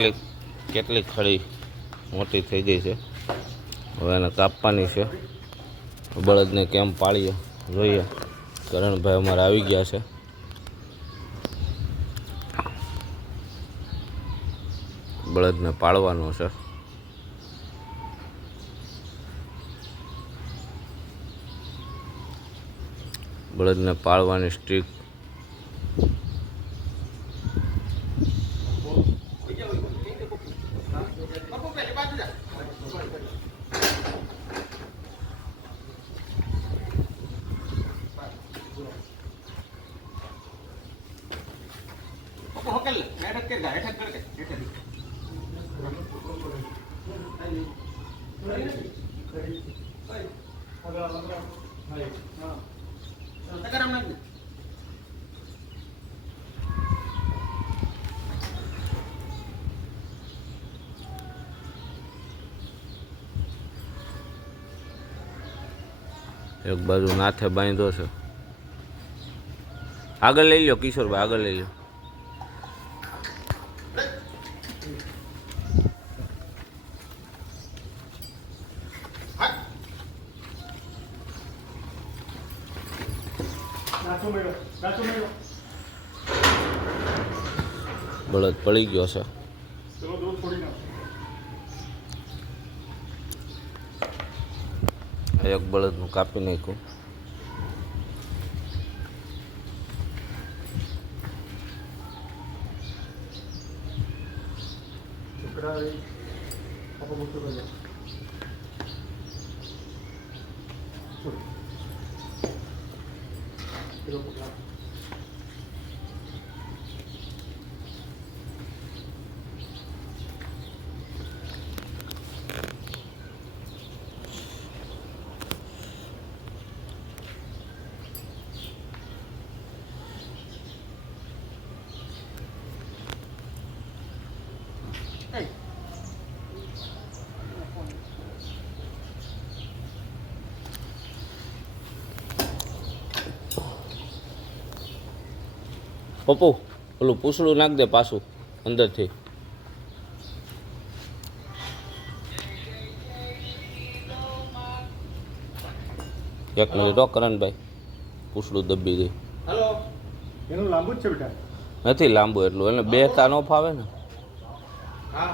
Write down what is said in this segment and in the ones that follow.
કેટલીક ખડી મોટી થઈ ગઈ છે, હવે એને કાપવાની છે. બળદને કેમ પાળીએ જોઈએ. કરણભાઈ અમારે આવી ગયા છે. બળદને પાળવાનો છે. બળદને પાળવાની સ્ટ્રીક એક બાજુ નાથે બાંધ્યો છે. આગળ લઈ લો કિશોરભાઈ, આગળ લઈ લો. બળદ પડી ગયો છે. એક બળદનું કાપી નાખ્યું. પપ્પુ પેલું પૂછડું નાખ દે પાછું અંદરથી. એક મિનિટ કરણભાઈ, પૂછડું દબી દે. એનું લાંબુ જ છે બેટા. નથી લાંબુ એટલું, એને બેહતા ન ફાવે ને. હા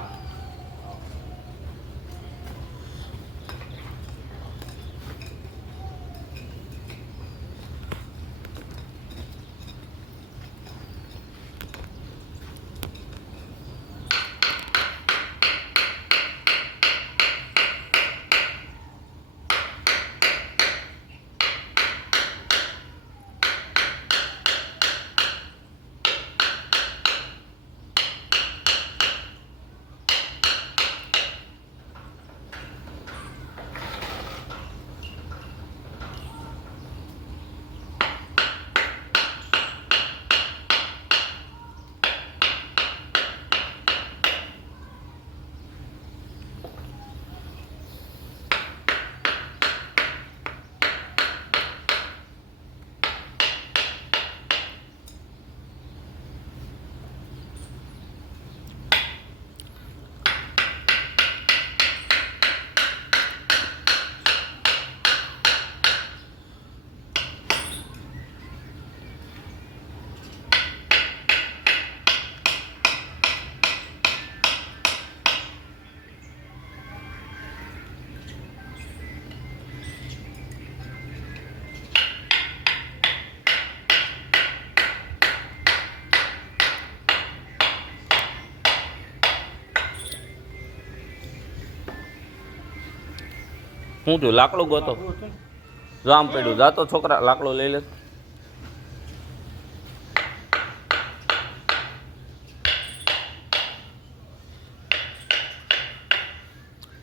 શું થયું? લાકડું ગોતો. જો આમ પડ્યું, જાતો છોકરા લાકડું લઈ લે.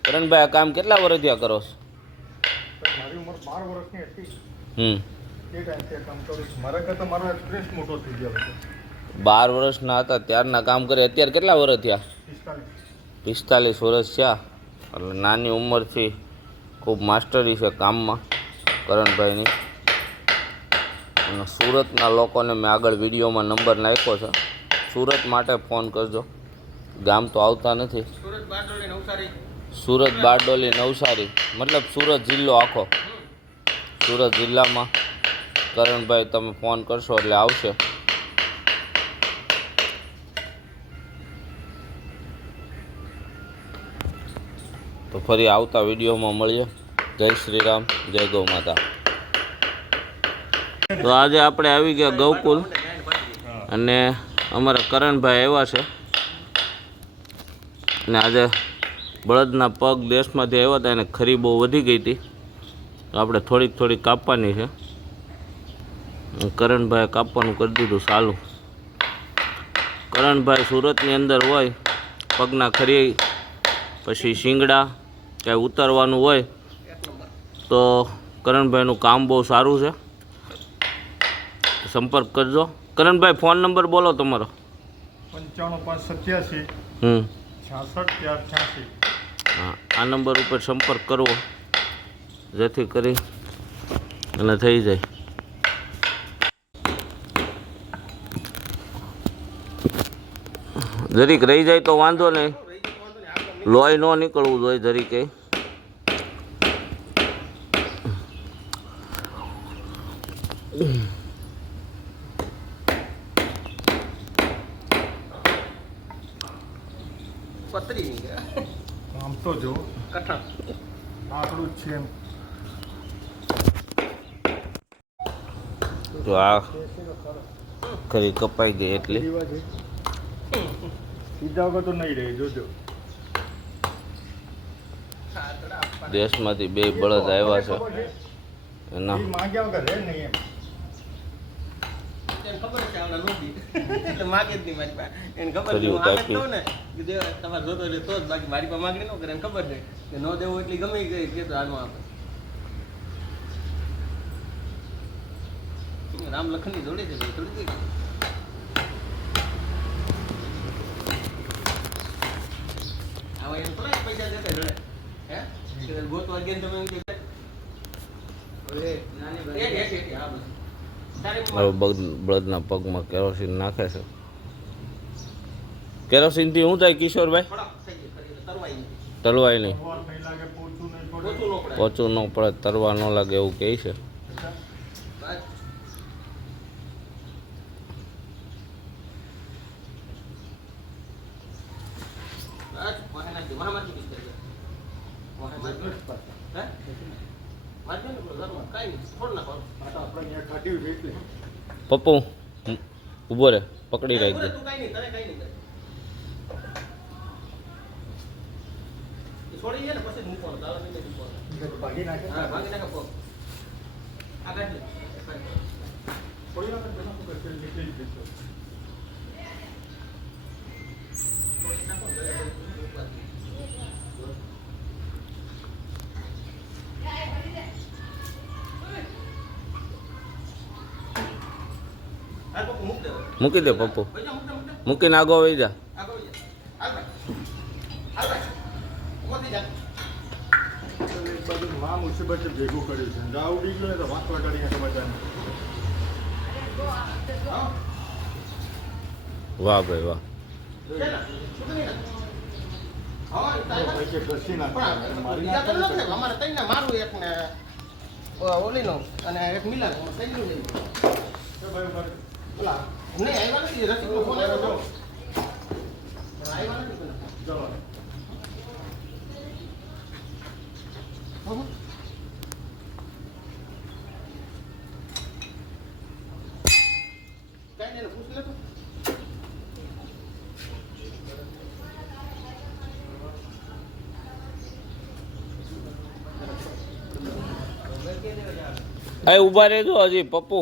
કરણભાઈ, આ કામ કેટલા વર્ષથી કરો છો? મારી ઉંમર 12 વર્ષની હતી. એ ટાઈમથી કામ કરું છું. મારા કરતાં મારો એક્સપિરિયન્સ મોટો થઈ ગયો હતો. 12 વર્ષના હતા ત્યારના કામ કરે. અત્યારે કેટલા વર્ષ થયા? 45 વર્ષ થયા. એટલે નાની ઉંમરથી ખૂબ માસ્ટરી છે કામમાં કરણભાઈની. અને સુરતના લોકોને મેં આગળ વિડીયોમાં નંબર નાખ્યો છે. સુરત માટે ફોન કરજો. ગામ તો આવતા નથી. સુરત બારડોલી નવસારી મતલબ સુરત જિલ્લો આખો. સુરત જિલ્લામાં કરણભાઈ તમે ફોન કરશો એટલે આવશે. તો ફરી આવતા વિડીયોમાં મળીએ. જય શ્રી રામ, જય ગૌ માતા. તો આજે આપણે આવી ગયા ગૌકુલ અને અમારા કરણભાઈ આવ્યા છે. અને આજે બળદના પગ દેશમાંથી આવ્યા હતા અને ખરી બહુ વધી ગઈ હતી, તો આપણે થોડીક કાપવાની છે. કરણભાઈએ કાપવાનું કરી દીધું ચાલુ. કરણભાઈ સુરતની અંદર હોય, પગના ખરી પછી શિંગડા કાંઈ ઉતારવાનું હોય તો કરણભાઈનું કામ બહુ સારું છે. સંપર્ક કરજો. કરણભાઈ ફોન નંબર બોલો તમારો. 95 587 66 486. હા, આ નંબર ઉપર સંપર્ક કરવો જેથી કરી અને થઈ જાય. જરીક રહી જાય તો વાંધો નહીં, લોહી ન નીકળવું જોઈએ જરીકે. આમ તો જો આટલું જ છે એમ. જો આ ખરી કપાઈ ગઈ એટલે સીધા વગર તો નહીં રહે, જોજો. દેશમાંથી બે બળદ આવ્યા છે એના માંગ્યા વગર રહે નહીં એમ. કર્યું કાપી. રામ લખન ની જોડે છે થોડી આવા એને થોડા પૈસા દેતા જોડે હે ગોતવા ગયા તમે હવે બળદના પગમાં કેરોસીન નાખે છે. કેરોસીનથી શું થાય કિશોરભાઈ? તલવાય નહીં, પોચું ન પડે, તરવા ન લાગે એવું કહે છે. પપ્પુ ઊભો રે, પકડી રાખજે. ભાગી નાખે. મૂકી દે પપ્પુ, મૂકીને આગો વહી જા. માં મુસીબત ભેગું કર્યું છે. જા ઉડી ગયો ને તો વાત લગાડીને તો બધાને. વાહ ભાઈ વાહ. ઘસી નાખે. મારી અમારે તઈને મારું એક ને ઓલી નો અને એક મિલર ઓલા નહીં આવ્યા નથી. રસિક નો ફોન આવ્યો હતો પણ આવ્યા નથી. ચલો. કઈ નહીં પૂછ લેતો. એ ઊભા રહેજો હજી પપ્પુ.